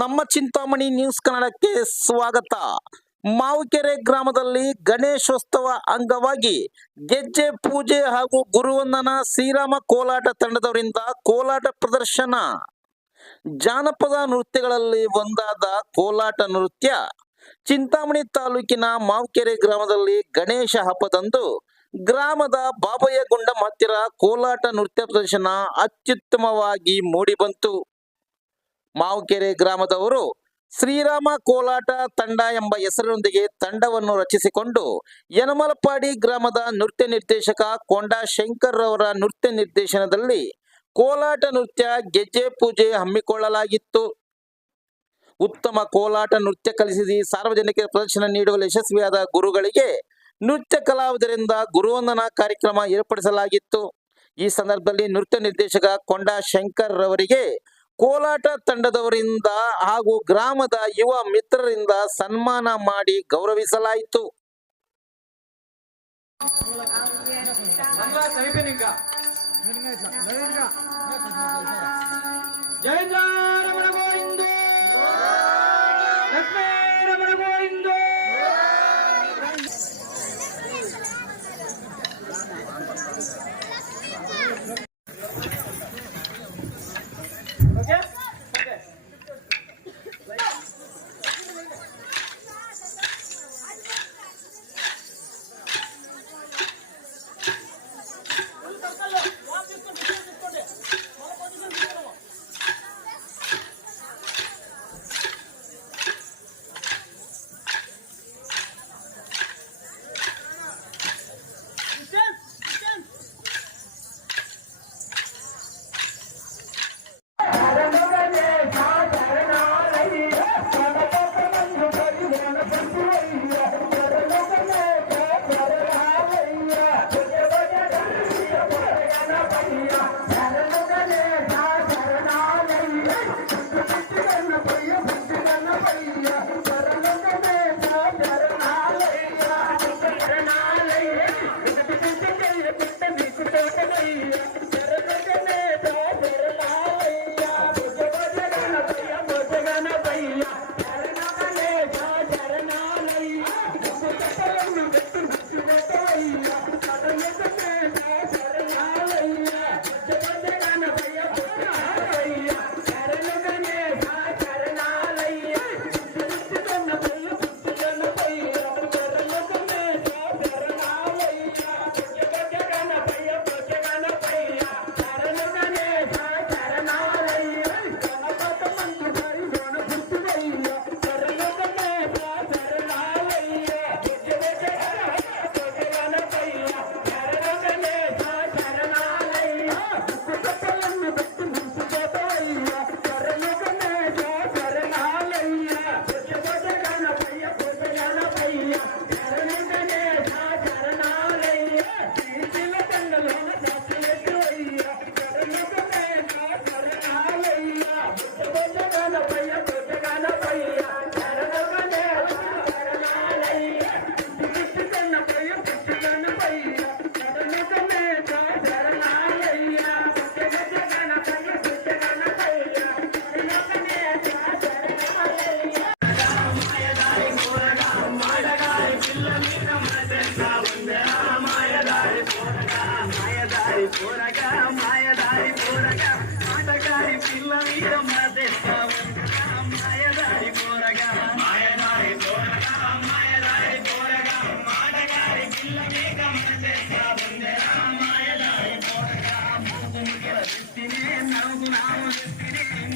ನಮ್ಮ ಚಿಂತಾಮಣಿ ನ್ಯೂಸ್ ಕನ್ನಡಕ್ಕೆ ಸ್ವಾಗತ. ಮಾವುಕೆರೆ ಗ್ರಾಮದಲ್ಲಿ ಗಣೇಶೋತ್ಸವ ಅಂಗವಾಗಿ ಗೆಜ್ಜೆ, ಪೂಜೆ ಹಾಗೂ ಗುರುವಂದನ, ಶ್ರೀರಾಮ ಕೋಲಾಟ ತಂಡದವರಿಂದ ಕೋಲಾಟ ಪ್ರದರ್ಶನ. ಜಾನಪದ ನೃತ್ಯಗಳಲ್ಲಿ ಒಂದಾದ ಕೋಲಾಟ ನೃತ್ಯ ಚಿಂತಾಮಣಿ ತಾಲೂಕಿನ ಮಾವುಕೆರೆ ಗ್ರಾಮದಲ್ಲಿ ಗಣೇಶ ಹಬ್ಬದಂದು ಗ್ರಾಮದ ಬಾಬಯ್ಯ ಗುಂಡಮ್ಮ ಹತ್ತಿರ ಕೋಲಾಟ ನೃತ್ಯ ಪ್ರದರ್ಶನ ಅತ್ಯುತ್ತಮವಾಗಿ ಮೂಡಿಬಂತು. ಮಾವುಕೆರೆ ಗ್ರಾಮದವರು ಶ್ರೀರಾಮ ಕೋಲಾಟ ತಂಡ ಎಂಬ ಹೆಸರಿನೊಂದಿಗೆ ತಂಡವನ್ನು ರಚಿಸಿಕೊಂಡು ಯನಮಲಪಾಡಿ ಗ್ರಾಮದ ನೃತ್ಯ ನಿರ್ದೇಶಕ ಕೊಂಡಾ ಶಂಕರ್ ಅವರ ನೃತ್ಯ ನಿರ್ದೇಶನದಲ್ಲಿ ಕೋಲಾಟ ನೃತ್ಯ ಗೆಜ್ಜೆ ಪೂಜೆ ಹಮ್ಮಿಕೊಳ್ಳಲಾಗಿತ್ತು. ಉತ್ತಮ ಕೋಲಾಟ ನೃತ್ಯ ಕಲಿಸಿ ಸಾರ್ವಜನಿಕ ಪ್ರದರ್ಶನ ನೀಡುವಲ್ಲಿ ಯಶಸ್ವಿಯಾದ ಗುರುಗಳಿಗೆ ನೃತ್ಯ ಕಲಾವಿದರಿಂದ ಗುರುವಂದನಾ ಕಾರ್ಯಕ್ರಮ ಏರ್ಪಡಿಸಲಾಗಿತ್ತು. ಈ ಸಂದರ್ಭದಲ್ಲಿ ನೃತ್ಯ ನಿರ್ದೇಶಕ ಕೊಂಡಾ ಶಂಕರ್ ರವರಿಗೆ ಕೋಲಾಟ ತಂಡದವರಿಂದ ಹಾಗೂ ಗ್ರಾಮದ ಯುವ ಮಿತ್ರರಿಂದ ಸನ್ಮಾನ ಮಾಡಿ ಗೌರವಿಸಲಾಯಿತು. Sanglas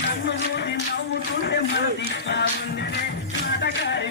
నవ్వు చూసి నవ్వుతుంటే మనది బాగుంది నాటకారి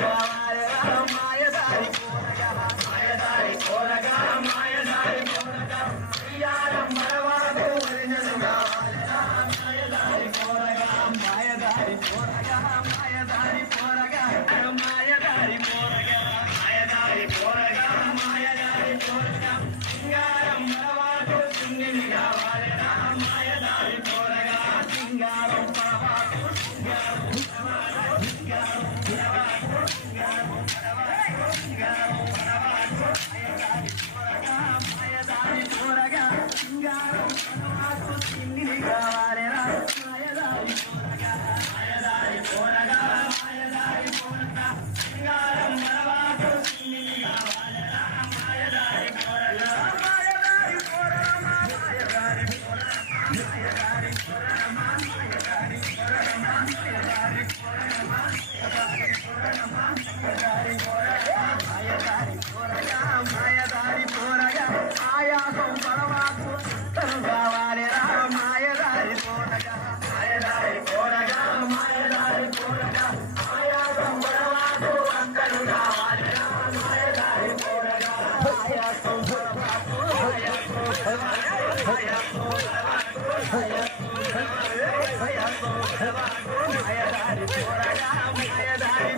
కావాలి भया